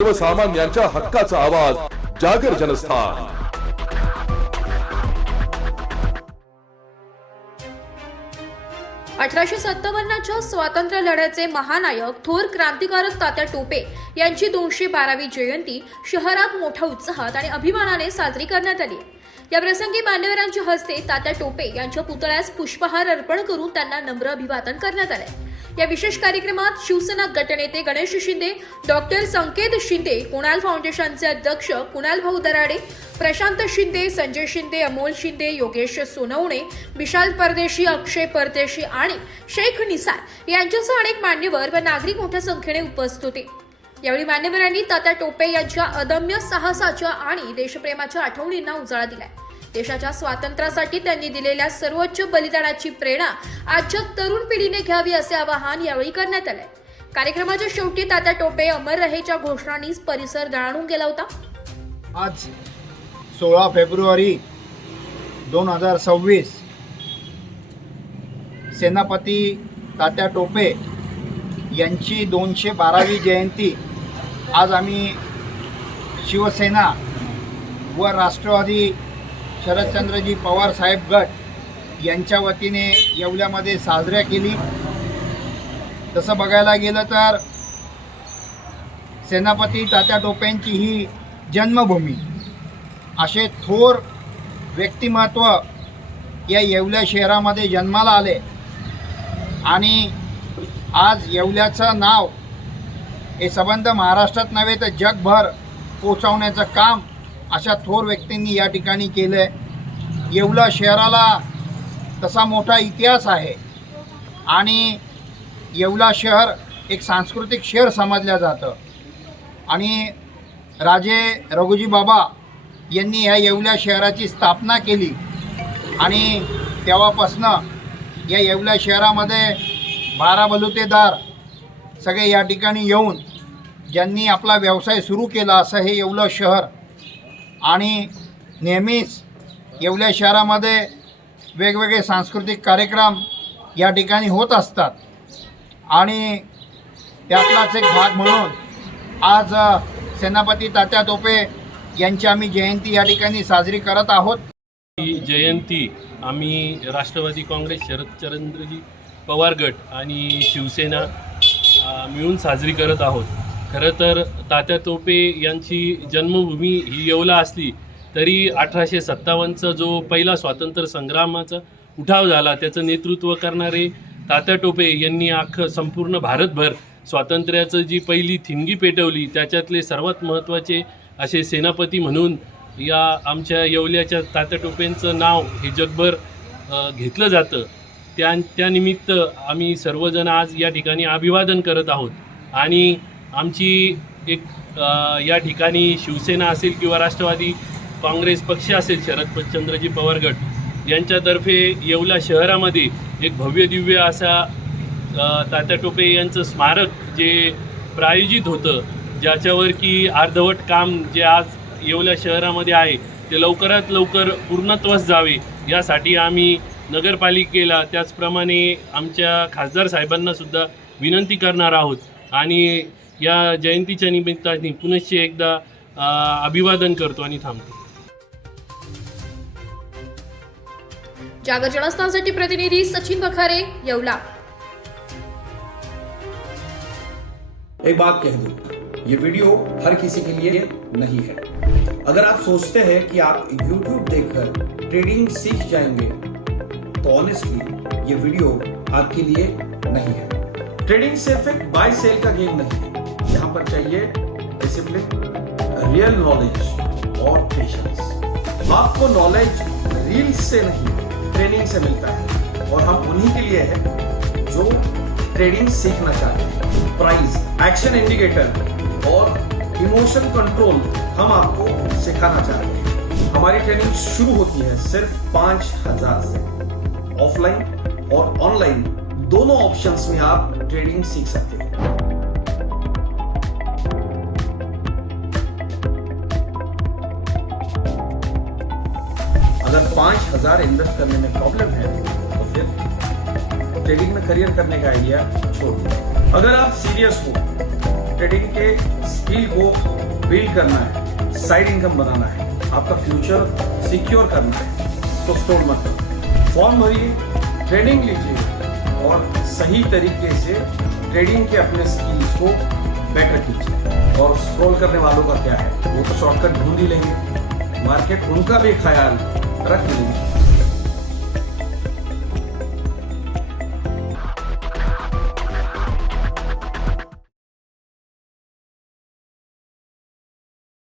सर्वसामान्यांच्या हक्काचा आवाज जागर जनस्थान। अठराशे 57च्या स्वातंत्र्य लढ्याचे महानायक थोर क्रांतिकारक तात्या टोपे यांची 212वी जयंती शहरात मोठ्या उत्साहात आणि अभिमानाने साजरी करण्यात आली। या प्रसंगी मान्यवरांच्या हस्ते तात्या टोपे यांच्या पुतळ्यास पुष्पहार अर्पण करून त्यांना नम्र अभिवादन करण्यात आले। या विशेष कार्यक्रमात शिवसेना गटनेते गणेश शिंदे, डॉक्टर संकेत शिंदे, कुणाल फाउंडेशनचे अध्यक्ष कुणाल भाऊ दराडे, प्रशांत शिंदे, संजय शिंदे, अमोल शिंदे, योगेश सोनवणे, विशाल परदेशी, अक्षय परदेशी आणि शेख निसार यांच्यासह अनेक मान्यवर व नागरिक मोठ्या संख्येने उपस्थित होते। यावेळी मान्यवरांनी तात्या टोपे यांच्या अदम्य साहसाच्या आणि देशप्रेमाच्या आठवणींना उजाळा दिलाय। देशाच्या स्वातंत्र्यासाठी त्यांनी दिलेल्या सर्वोच्च बलिदानाची प्रेरणा आजच्या तरुण पिढीने घ्यावी असे आवाहन यावेळी करण्यात आले। कार्यक्रमाच्या शेवटी तात्या टोपे अमर रहेच्या घोषणांनी परिसर दणाणून गेला होता। आज 16 फेब्रुवारी 2026 सेनापती तात्या टोपे यांची 212वी जयंती आज आम्ही शिवसेना व राष्ट्रवादी शरदचंद्रजी पवार साहेब गट यांच्या वतीने येवल्यामध्ये साजऱ्या केली। तसं बघायला गेलं तर सेनापती तात्या टोपेंची ही जन्मभूमी, असे थोर व्यक्तिमत्व या येवल्या शहरामध्ये जन्माला आले आणि आज येवल्याचं नाव हे संबंध महाराष्ट्रात नव्हे तर जगभर पोचवण्याचं काम अशा थोर व्यक्तींनी या ठिकाणी केलं आहे। येवला शहराला तसा मोठा इतिहास आहे आणि येवला शहर एक सांस्कृतिक शहर समजलं जातं आणि राजे रघुजी बाबा यांनी ह्या येवला शहराची स्थापना केली आणि तेव्हापासनं या येवला शहरामध्ये 12 बलुतेदार सगळे या ठिकाणी येऊन ज्यांनी आपला व्यवसाय सुरू केला असं हे येवला शहर आणि नेहमीच येवल्या शहरामध्ये वेगवेगळे सांस्कृतिक कार्यक्रम या ठिकाणी होत असतात आणि त्यातलाच एक भाग म्हणून आज सेनापती तात्या टोपे यांची आम्ही जयंती या ठिकाणी साजरी करत आहोत। ही जयंती आम्ही राष्ट्रवादी काँग्रेस शरदचंद्रजी पवार गट आणि शिवसेना मिळून साजरी करत आहोत। खरं तर तात्या टोपे यांची जन्मभूमी ही येवला असली तरी 1857चा जो पहिला स्वातंत्र्य संग्रामाचा उठाव झाला त्याचं नेतृत्व करणारे तात्या टोपे यांनी संपूर्ण भारतभर स्वातंत्र्याचं जी पहिली ठिणगी पेटवली त्याच्यातले सर्वात महत्त्वाचे असे सेनापती म्हणून या आमच्या येवल्याच्या तात्या टोपेंचं नाव हे जगभर घेतलं जातं। त्यानिमित्त आम्ही सर्वजण आज या ठिकाणी अभिवादन करत आहोत आणि आमची एक या ठिकाणी शिवसेना असेल किंवा राष्ट्रवादी काँग्रेस पक्ष असेल शरदचंद्रजी पवार गट यांच्यातर्फे येवला शहरामध्ये एक भव्य दिव्य असा तात्या टोपे यांचं स्मारक जे प्रायोजित होतं, ज्याच्यावर की अर्धवट काम जे आज येवला शहरामध्ये आहे ते लवकरात लवकर पूर्णत्वास जावे यासाठी आम्ही नगरपालिकेला त्याचप्रमाणे आमच्या खासदार साहेबांनासुद्धा विनंती करणार आहोत आणि या जयंतीच्या निमित्ताने पुनश्च एकदा अभिवादन करतो आणि थांबतो। जागर जनस्थानसाठी प्रतिनिधी सचिन बखारे, येवला। एक बात कह दूं, ये वीडियो हर किसी के लिए नहीं है। अगर आप सोचते हैं कि आप YouTube देखकर ट्रेडिंग सीख जाएंगे तो ऑनेस्टली ये वीडियो आपके लिए नहीं है। ट्रेडिंग सिर्फ एक बाय सेल का गेम नहीं है, यहाँ पर चाहिए डिसिप्लिन, रियल नॉलेज और पेशेंस। आपको नॉलेज रील्स से नहीं ट्रेनिंग से मिलता है और हम उन्हीं के लिए हैं जो ट्रेडिंग सीखना चाहते हैं। प्राइस, एक्शन इंडिकेटर और इमोशन कंट्रोल हम आपको सिखाना चाहते हैं। हमारी ट्रेनिंग शुरू होती है सिर्फ 5000 से। ऑफलाइन और ऑनलाइन दोनों ऑप्शंस में आप ट्रेडिंग सीख सकते हैं। अगर 5000 इन्वेस्ट करने में प्रॉब्लम है तो फिर ट्रेडिंग में करियर करने का आइडिया छोड़ दीजिए। अगर आप सीरियस हो ट्रेडिंग के स्किल को बिल्ड करना है, साइड इनकम बनाना है, आपका फ्यूचर सिक्योर करना है, तो स्क्रॉल मत करो, फॉर्म भरिए, ट्रेनिंग लीजिए और सही तरीके से ट्रेडिंग के अपने स्किल्स को बेटर कीजिए। और स्क्रॉल करने वालों का क्या है, वो तो शॉर्टकट ढूंढ ही लेंगे, मार्केट उनका भी ख्याल रख लेंगे।